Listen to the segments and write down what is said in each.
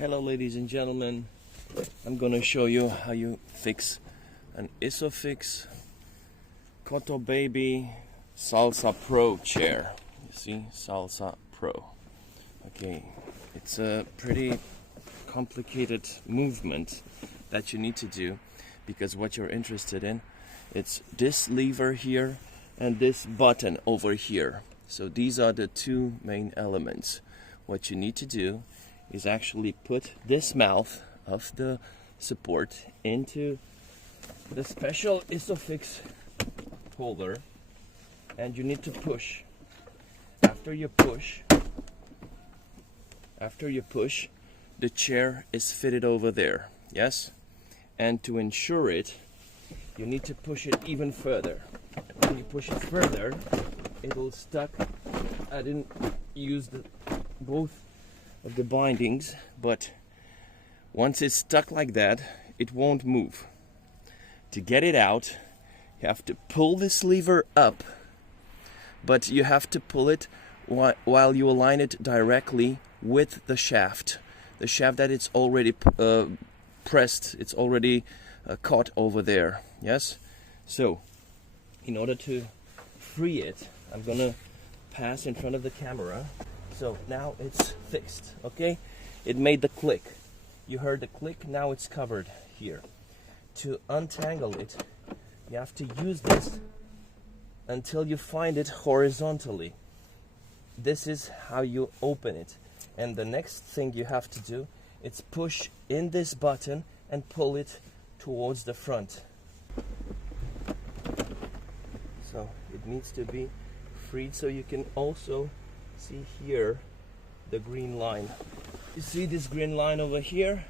Hello ladies and gentlemen, I'm gonna show you how you fix an isofix Coto Baby Salsa Pro chair. You see, Salsa Pro. Okay, it's a pretty complicated movement that you need to do, because what you're interested in, it's this lever here and this button over here. So these are the two main elements. What you need to do is actually put this mouth of the support into the special isofix holder, and you need to push. After you push, the chair is fitted over there, yes? And to ensure it, you need to push it even further. When you push it further, it'll stuck. I didn't use both of the bindings, but once it's stuck like that, it won't move. To get it out, you have to pull this lever up, but you have to pull it while you align it directly with the shaft that it's already pressed, it's already caught over there, yes? So in order to free it, I'm gonna pass in front of the camera. So now it's fixed, okay? It made the click. You heard the click, now it's covered here. To untangle it, you have to use this until you find it horizontally. This is how you open it. And the next thing you have to do is push in this button and pull it towards the front. So it needs to be freed, so you can also see here the green line. You see this green line over here?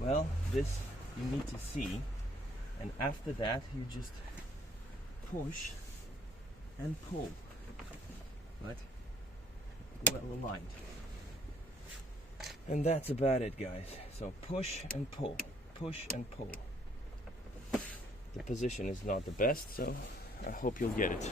Well, this you need to see, and after that you just push and pull, right? Well aligned. And that's about it, guys. So push and pull, push and pull. The position is not the best, so I hope you'll get it.